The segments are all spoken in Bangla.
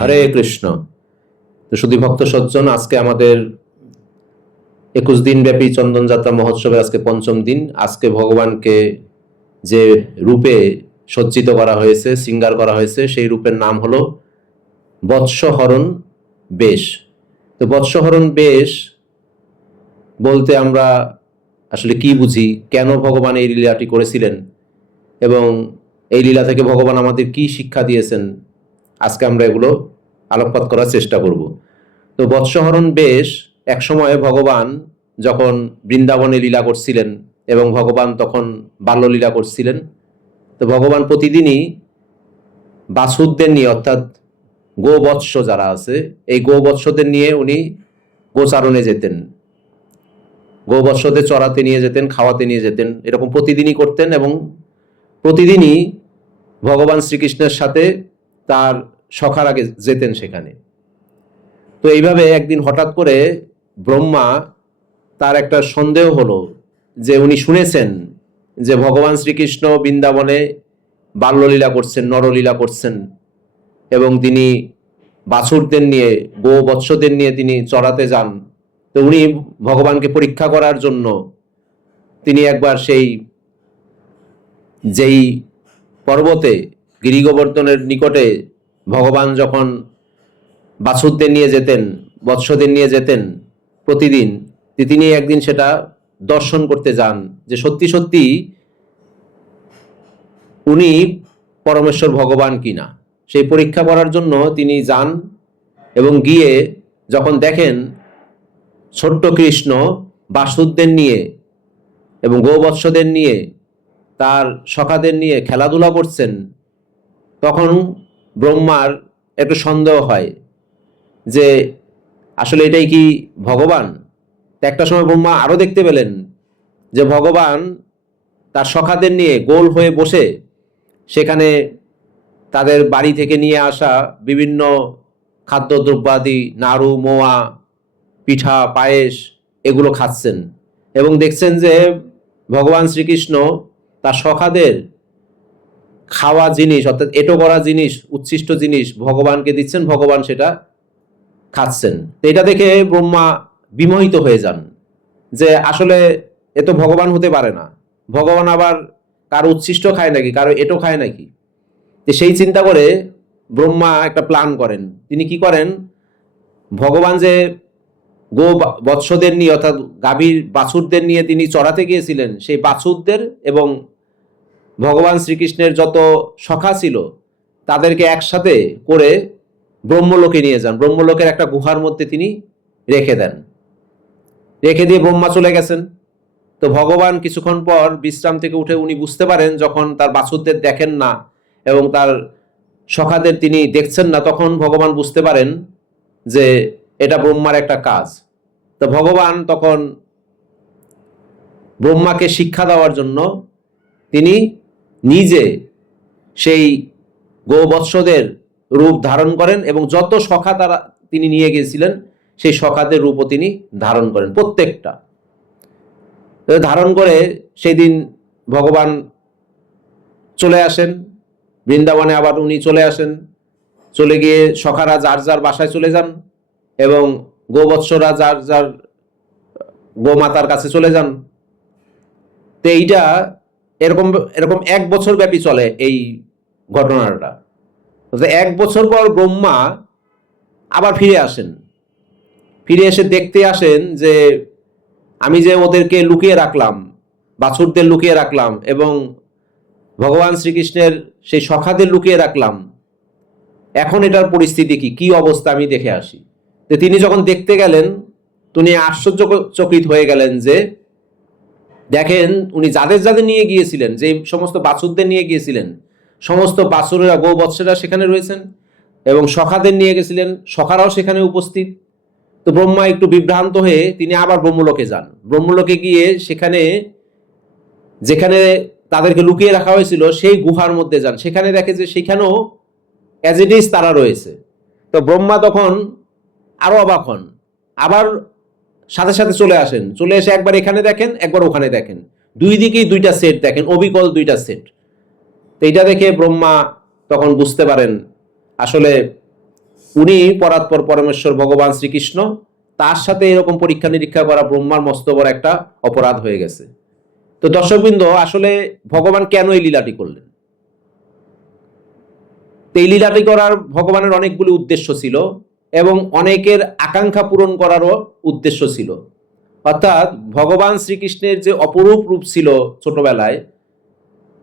হরে কৃষ্ণ। তো শুধু ভক্ত সজ্জন, আজকে আমাদের 21 দিন ব্যাপী চন্দন যাত্রা মহোৎসবের আজকে পঞ্চম দিন। আজকে ভগবানকে যে রূপে সজ্জিত করা হয়েছে, শৃঙ্গার করা হয়েছে, সেই রূপের নাম হলো বৎসহরণ বেশ। তো বৎসহরণ বেশ বলতে আমরা আসলে কি বুঝি, কেন ভগবান এই লীলাটি করেছিলেন এবং এই লীলা থেকে ভগবান আমাদের কি শিক্ষা দিয়েছেন, আজকে আমরা এগুলো আলোকপাত করার চেষ্টা করব। তো বৎসহরণ বেশ এক সময় ভগবান যখন বৃন্দাবনে লীলা করছিলেন এবং ভগবান তখন বাল্যলীলা করছিলেন, তো ভগবান প্রতিদিনই বাছুরদের নিয়ে, অর্থাৎ গোবৎস যারা আছে, এই গোবৎসদের নিয়ে উনি গোচারণে যেতেন, গোবৎসদের চড়াতে নিয়ে যেতেন, খাওয়াতে নিয়ে যেতেন, এরকম প্রতিদিনই করতেন। এবং প্রতিদিনই ভগবান শ্রীকৃষ্ণের সাথে তার সখার আগে যেতেন সেখানে। তো এইভাবে একদিন হঠাৎ করে ব্রহ্মা, তার একটা সন্দেহ হলো যে উনি শুনেছেন যে ভগবান শ্রীকৃষ্ণ বৃন্দাবনে বাল্যলীলা করছেন, নরলীলা করছেন এবং তিনি বাছুরদের নিয়ে, গোবৎসদের নিয়ে তিনি চড়াতে যান। তো উনি ভগবানকে পরীক্ষা করার জন্য তিনি একবার যেই পর্বতে গিরিগোবর্ধনের নিকটে ভগবান যখন বাছুরদের নিয়ে যেতেন, বৎসদের নিয়ে যেতেন প্রতিদিন, তিনি একদিন সেটা দর্শন করতে যান যে সত্যি সত্যি উনি পরমেশ্বর ভগবান কিনা। সেই পরীক্ষা করার জন্য তিনি যান এবং গিয়ে যখন দেখেন ছোট্ট কৃষ্ণ বাছুরদের নিয়ে এবং গোবৎসদের নিয়ে, তার সখাদের নিয়ে খেলাধুলা করছেন, তখন ব্রহ্মার একটু সন্দেহ হয় যে আসলে এটাই কি ভগবান। একটা সময় ব্রহ্মা আরো দেখতে পেলেন যে ভগবান তার সখাদের নিয়ে গোল হয়ে বসে সেখানে তাদের বাড়ি থেকে নিয়ে আসা বিভিন্ন খাদ্যদ্রব্যাদি, নাড়ু, মোয়া, পিঠা, পায়েস, এগুলো খাচ্ছেন এবং দেখছেন যে ভগবান শ্রীকৃষ্ণ তার সখাদের খাওয়া জিনিস, অর্থাৎ এঁটো করা জিনিস, উচ্ছিষ্ট জিনিস ভগবানকে দিচ্ছেন, ভগবান সেটা খাচ্ছেন। তো এটা দেখে ব্রহ্মা বিমোহিত হয়ে যান যে আসলে এ তো ভগবান হতে পারে না, ভগবান আবার কারো উচ্ছিষ্ট খায় নাকি, কারো এঁটো খায় নাকি। তো সেই চিন্তা করে ব্রহ্মা একটা প্ল্যান করেন। তিনি কি করেন, ভগবান যে গো বৎসদের নিয়ে, অর্থাৎ গাভীর বাছুরদের নিয়ে তিনি চড়াতে গিয়েছিলেন, সেই বাছুরদের এবং ভগবান শ্রীকৃষ্ণের যত সখা ছিল তাদেরকে একসাথে করে ব্রহ্মলোকে নিয়ে যান। ব্রহ্মলোকের একটা গুহার মধ্যে তিনি রেখে দেন। রেখে দিয়ে ব্রহ্মা চলে গেছেন। তো ভগবান কিছুক্ষণ পর বিশ্রাম থেকে উঠে উনি বুঝতে পারেন, যখন তার বাছুরদের দেখেন না এবং তার সখাদের তিনি দেখছেন না, তখন ভগবান বুঝতে পারেন যে এটা ব্রহ্মার একটা কাজ। তো ভগবান তখন ব্রহ্মাকে শিক্ষা দেওয়ার জন্য তিনি নিজে সেই গোবৎসদের রূপ ধারণ করেন এবং যত সখা তারা তিনি নিয়ে গিয়েছিলেন সেই সখাদের রূপও তিনি ধারণ করেন প্রত্যেকটা। ধারণ করে সেই দিন ভগবান চলে আসেন বৃন্দাবনে। আবার উনি চলে আসেন, চলে গিয়ে সখারা যার যার বাসায় চলে যান এবং গোবৎসরা যার যার গোমাতার কাছে চলে যান। তো এইটা এরকম এরকম 1 বছর ব্যাপী চলে এই ঘটনাটা। 1 বছর পর ব্রহ্মা আবার ফিরে আসেন। ফিরে এসে দেখতে আসেন যে আমি যে ওদেরকে লুকিয়ে রাখলাম, বাছুরদের লুকিয়ে রাখলাম এবং ভগবান শ্রীকৃষ্ণের সেই সখাদের লুকিয়ে রাখলাম, এখন এটার পরিস্থিতি কি অবস্থা আমি দেখে আসি। তো তিনি যখন দেখতে গেলেন, তিনি আশ্চর্যচকিত হয়ে গেলেন যে দেখেন উনি যাদের যাদের নিয়ে গিয়েছিলেন, যে সমস্ত বাছুরদের নিয়ে গিয়েছিলেন, সমস্ত বাছুরেরা, গোবৎসেরা সেখানে রয়েছেন এবং সখাদের নিয়ে গেছিলেন, সখারাও সেখানে উপস্থিত। তো ব্রহ্মা একটু বিভ্রান্ত হয়ে তিনি আবার ব্রহ্মলোকে যান। ব্রহ্মলোকে গিয়ে সেখানে যেখানে তাদেরকে লুকিয়ে রাখা হয়েছিল সেই গুহার মধ্যে যান। সেখানে দেখে যে সেখানেও অ্যাজ ইট ইজ তারা রয়েছে। তো ব্রহ্মা তখন আরো অবাক হন, আবার সাথে সাথে চলে আসেন। চলে এসে একবার এখানে দেখেন, একবার ওখানে দেখেন, দুই দিকেই দুইটা সেট দেখেন, অবিকল দুইটা সেট। তো এইটা দেখে ব্রহ্মা তখন বুঝতে পারেন আসলে উনি পরাৎপর পরমেশ্বর ভগবান শ্রীকৃষ্ণ, তার সাথে এরকম পরীক্ষা নিরীক্ষা করা ব্রহ্মার মস্ত বড় একটা অপরাধ হয়ে গেছে। তো দর্শকবৃন্দ, আসলে ভগবান কেন এই লীলাটি করলেন? এই লীলাটি করার ভগবানের অনেকগুলি উদ্দেশ্য ছিল এবং অনেকের আকাঙ্ক্ষা পূরণ করারও উদ্দেশ্য ছিল। অর্থাৎ ভগবান শ্রীকৃষ্ণের যে অপরূপ রূপ ছিল ছোটবেলায়,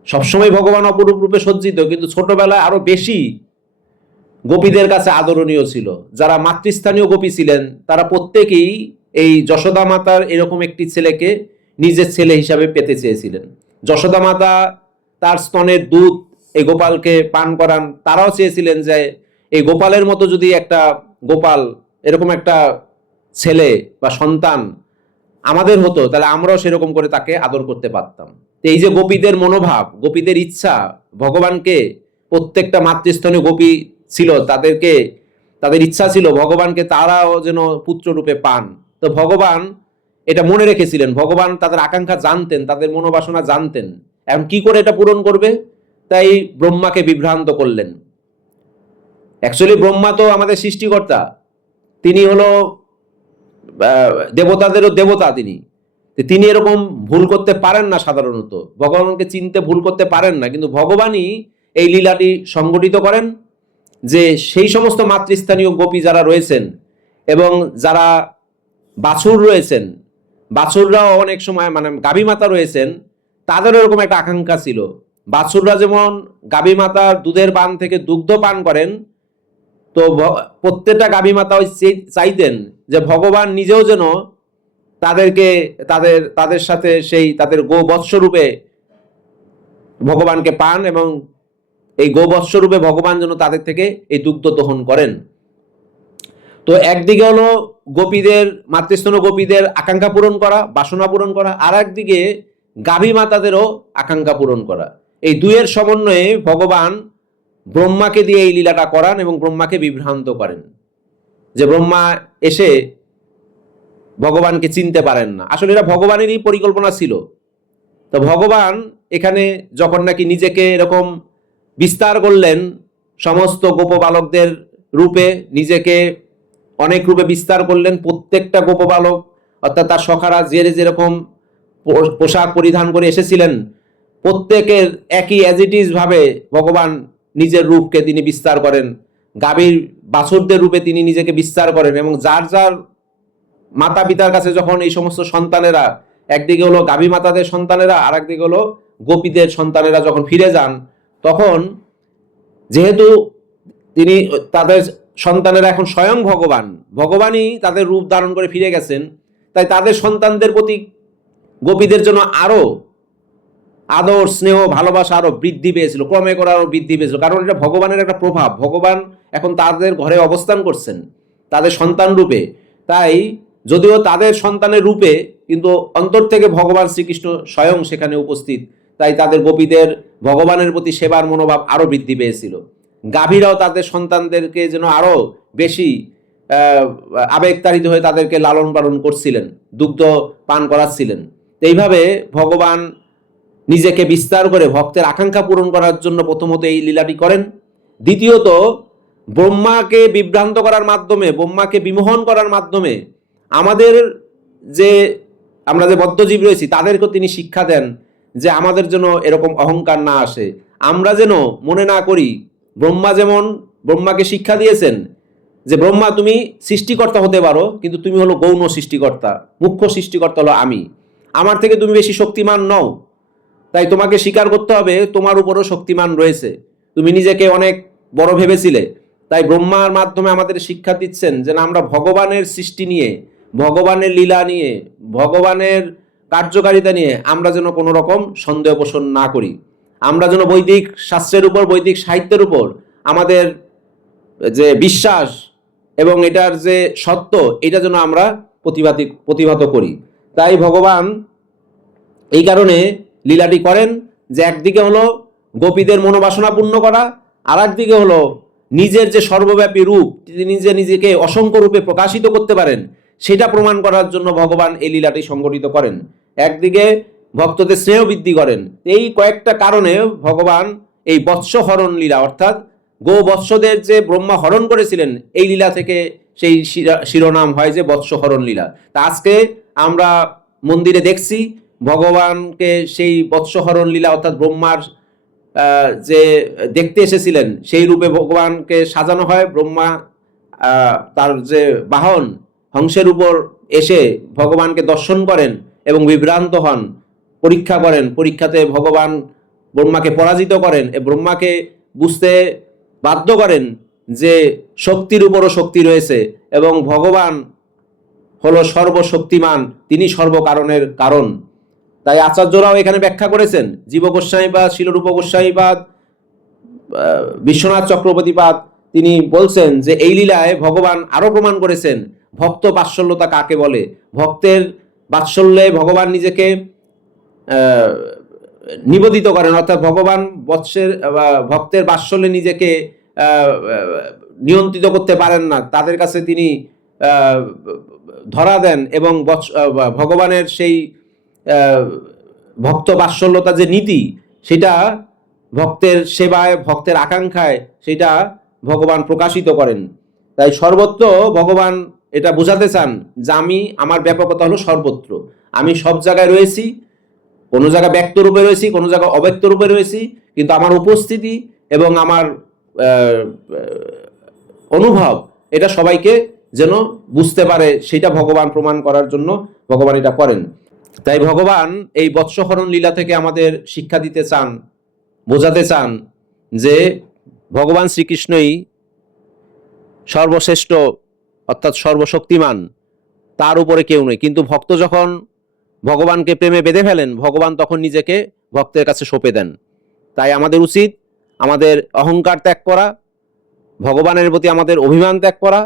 সবসময় ভগবান অপরূপ রূপে সজ্জিত, কিন্তু ছোটবেলায় আরো বেশি গোপীদের কাছে আদরণীয় ছিল। যারা মাতৃস্থানীয় গোপী ছিলেন তারা প্রত্যেকেই এই যশোদা মাতার এরকম একটি ছেলেকে নিজের ছেলে হিসাবে পেতে চেয়েছিলেন। যশোদা মাতা তার স্তনের দুধ এই গোপালকে পান করান, তারাও চেয়েছিলেন যে এই গোপালের মতো যদি একটা গোপাল, এরকম একটা ছেলে বা সন্তান আমাদের হতো, তাহলে আমরাও সেরকম করে তাকে আদর করতে পারতাম। এই যে গোপীদের মনোভাব, গোপীদের ইচ্ছা, ভগবানকে, প্রত্যেকটা মাতৃস্থানীয় গোপী ছিল, তাদের ইচ্ছা ছিল ভগবানকে তারাও যেন পুত্র রূপে পান। তো ভগবান এটা মনে রেখেছিলেন, ভগবান তাদের আকাঙ্ক্ষা জানতেন, তাদের মনোবাসনা জানতেন। এখন কি করে এটা পূরণ করবে? তাই ব্রহ্মাকে বিভ্রান্ত করলেন। অ্যাকচুয়ালি ব্রহ্মা তো আমাদের সৃষ্টিকর্তা, তিনি হলো দেবতাদেরও দেবতা। তিনি এরকম ভুল করতে পারেন না, সাধারণত ভগবানকে চিনতে ভুল করতে পারেন না, কিন্তু ভগবানই এই লীলাটি সংগঠিত করেন যে সেই সমস্ত মাতৃস্থানীয় গোপী যারা রয়েছেন এবং যারা বাছুর রয়েছেন, বাছুররাও অনেক সময় মানে গাভী মাতা রয়েছেন, তাদেরও এরকম একটা আকাঙ্ক্ষা ছিল। বাছুররা যেমন গাভী মাতার দুধের পান থেকে দুগ্ধ পান করেন, তো প্রত্যেকটা গাভী মাতা ওই চাইতেন যে ভগবান নিজেও যেন তাদেরকে তাদের সাথে সেই তাদের গোবৎস রূপে ভগবানকে পান এবং এই গোবৎস রূপে ভগবান যেন তাদের থেকে এই দুগ্ধ দহন করেন। তো একদিকে হলো গোপীদের, মাতৃস্থানীয় গোপীদের আকাঙ্ক্ষা পূরণ করা, বাসনা পূরণ করা, আর একদিকে গাভী মাতাদেরও আকাঙ্ক্ষা পূরণ করা। এই দুইয়ের সমন্বয়ে ভগবান ব্রহ্মাকে দিয়ে এই লীলাটা করান এবং ব্রহ্মাকে বিভ্রান্ত করেন যে ব্রহ্মা এসে ভগবানকে চিনতে পারেন না। আসলে এটা ভগবানেরই পরিকল্পনা ছিল। তো ভগবান এখানে যখন নাকি নিজেকে এরকম বিস্তার করলেন, সমস্ত গোপবালকদের রূপে নিজেকে অনেক রূপে বিস্তার করলেন, প্রত্যেকটা গোপবালক অর্থাৎ তার সখারা যেরকম পোশাক পরিধান করে এসেছিলেন, প্রত্যেকের একই অ্যাজ ইট ইজ ভাবে ভগবান নিজের রূপকে তিনি বিস্তার করেন। গাভীর বাছুরদের রূপে তিনি নিজেকে বিস্তার করেন এবং যার যার মাতা পিতার কাছে যখন এই সমস্ত সন্তানেরা, একদিকে হলো গাভী মাতাদের সন্তানেরা, আর একদিকে হলো গোপীদের সন্তানেরা যখন ফিরে যান, তখন যেহেতু তিনি তাদের সন্তানেরা এখন স্বয়ং ভগবানই তাদের রূপ ধারণ করে ফিরে গেছেন, তাই তাদের সন্তানদের প্রতি গোপীদের জন্য আরো আদর, স্নেহ, ভালোবাসা আরো বৃদ্ধি পেয়েছিল, ক্রমে করে আরো বৃদ্ধি পেয়েছিল। কারণ এটা ভগবানের একটা প্রভাব, ভগবান এখন তাদের ঘরে অবস্থান করছেন তাদের সন্তান রূপে। তাই যদিও তাদের সন্তানের রূপে, কিন্তু অন্তর থেকে ভগবান শ্রীকৃষ্ণ স্বয়ং সেখানে উপস্থিত, তাই তাদের গোপীদের ভগবানের প্রতি সেবার মনোভাব আরো বৃদ্ধি পেয়েছিল। গাভীরাও তাদের সন্তানদেরকে যেন আরো বেশি আবেগতাড়িত হয়ে তাদেরকে লালন পালন করছিলেন, দুগ্ধ পান করাচ্ছিলেন। এইভাবে ভগবান নিজেকে বিস্তার করে ভক্তের আকাঙ্ক্ষা পূরণ করার জন্য প্রথমত এই লীলাটি করেন। দ্বিতীয়ত ব্রহ্মাকে বিভ্রান্ত করার মাধ্যমে, ব্রহ্মাকে বিমোহন করার মাধ্যমে আমাদের যে আমরা যে বদ্ধজীব রয়েছি তাদেরকেও তিনি শিক্ষা দেন যে আমাদের যেন এরকম অহংকার না আসে, আমরা যেন মনে না করি ব্রহ্মা যেমন ব্রহ্মাকে শিক্ষা দিয়েছেন যে ব্রহ্মা তুমি সৃষ্টিকর্তা হতে পারো, কিন্তু তুমি হলো গৌণ সৃষ্টিকর্তা, মুখ্য সৃষ্টিকর্তা হলো আমি, আমার থেকে তুমি বেশি শক্তিমান নও, তাই তোমাকে স্বীকার করতে হবে তোমার উপরও শক্তিমান রয়েছে, তুমি নিজেকে অনেক বড় ভেবেছিলে। তাই ব্রহ্মার মাধ্যমে আমাদের শিক্ষা দিচ্ছেন যে আমরা ভগবানের সৃষ্টি নিয়ে, ভগবানের লীলা নিয়ে, ভগবানের কার্যকারিতা নিয়ে আমরা যেন কোনো রকম সন্দেহ পোষণ না করি, আমরা যেন বৈদিক শাস্ত্রের উপর, বৈদিক সাহিত্যের উপর আমাদের যে বিশ্বাস এবং এটার যে সত্য, এটা যেন আমরা প্রতিভাত করি। তাই ভগবান এই কারণে লীলাটি করেন যে একদিকে হলো গোপীদের মনোবাসনা পূর্ণ করা, আর একদিকে হলো নিজের যে সর্বব্যাপী রূপ, তিনি নিজেকে অসংখ্য রূপে প্রকাশিত করতে পারেন, সেটা প্রমাণ করার জন্য ভগবান এই লীলাটি সংগঠিত করেন। একদিকে ভক্তদের স্নেহ বৃদ্ধি করেন। এই কয়েকটা কারণে ভগবান এই বৎসহরণ লীলা অর্থাৎ বৎসদের যে ব্রহ্মা হরণ করেছিলেন, এই লীলা থেকে সেই শিরোনাম হয় যে বৎস হরণ লীলা। তা আজকে আমরা মন্দিরে দেখছি ভগবানকে সেই বৎস হরণ লীলা, অর্থাৎ ব্রহ্মার যে দেখতে এসেছিলেন সেই রূপে ভগবানকে সাজানো হয়। ব্রহ্মা তার যে বাহন হংসের উপর এসে ভগবানকে দর্শন করেন এবং বিভ্রান্ত হন, পরীক্ষা করেন। পরীক্ষাতে ভগবান ব্রহ্মাকে পরাজিত করেন, ব্রহ্মাকে বুঝতে বাধ্য করেন যে শক্তির উপরও শক্তি রয়েছে এবং ভগবান হলো সর্বশক্তিমান, তিনি সর্বকারণের কারণ। তাই আচার্যরাও এখানে ব্যাখ্যা করেছেন, জীব গোস্বামীপাদ, শিলরূপ গোস্বামীপাদ, বিশ্বনাথ চক্রবর্তীপাদ, তিনি বলছেন যে এই লীলায় ভগবান আরো প্রমাণ করেছেন ভক্ত বাৎসল্যতা কাকে বলে। ভক্তের বাৎসল্যে ভগবান নিজেকে নিবেদিত করেন, অর্থাৎ ভগবান ভক্তের বাৎসল্যে নিজেকে নিয়ন্ত্রিত করতে পারেন না, তাদের কাছে তিনি ধরা দেন এবং ভগবানের সেই ভক্ত বাৎসল্যতা যে নীতি, সেটা ভক্তের সেবায়, ভক্তের আকাঙ্ক্ষায় সেটা ভগবান প্রকাশিত করেন। তাই সর্বত্র ভগবান এটা বোঝাতে চান যে আমার ব্যাপকতা হলো সর্বত্র, আমি সব জায়গায় রয়েছি। কোনো জায়গায় ব্যক্ত রূপে রয়েছি, কোনো জায়গায় অব্যক্ত রূপে রয়েছি, কিন্তু আমার উপস্থিতি এবং আমার অনুভব এটা সবাইকে যেন বুঝতে পারে, সেটা ভগবান প্রমাণ করার জন্য ভগবান এটা করেন। তাই ভগবান এই বৎসহরণ লীলা থেকে আমাদের শিক্ষা দিতে চান, বোঝাতে চান যে ভগবান শ্রীকৃষ্ণই সর্বশ্রেষ্ঠ, অর্থাৎ সর্বশক্তিমান, তার উপরে কেউ নেই। কিন্তু ভক্ত যখন ভগবানকে প্রেমে বেঁধে ফেলেন, ভগবান তখন নিজেকে ভক্তের কাছে সঁপে দেন। তাই আমাদের উচিত আমাদের অহংকার ত্যাগ করা, ভগবানের প্রতি আমাদের অভিমান ত্যাগ করা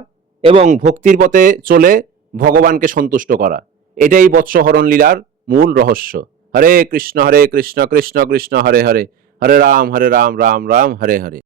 এবং ভক্তির পথে চলে ভগবানকে সন্তুষ্ট করা। এটাই বৎসহরণ লীলার মূল রহস্য। হরে কৃষ্ণ কৃষ্ণ কৃষ্ণ কৃষ্ণ হরে হরে, হরে রাম রাম রাম হরে হরে।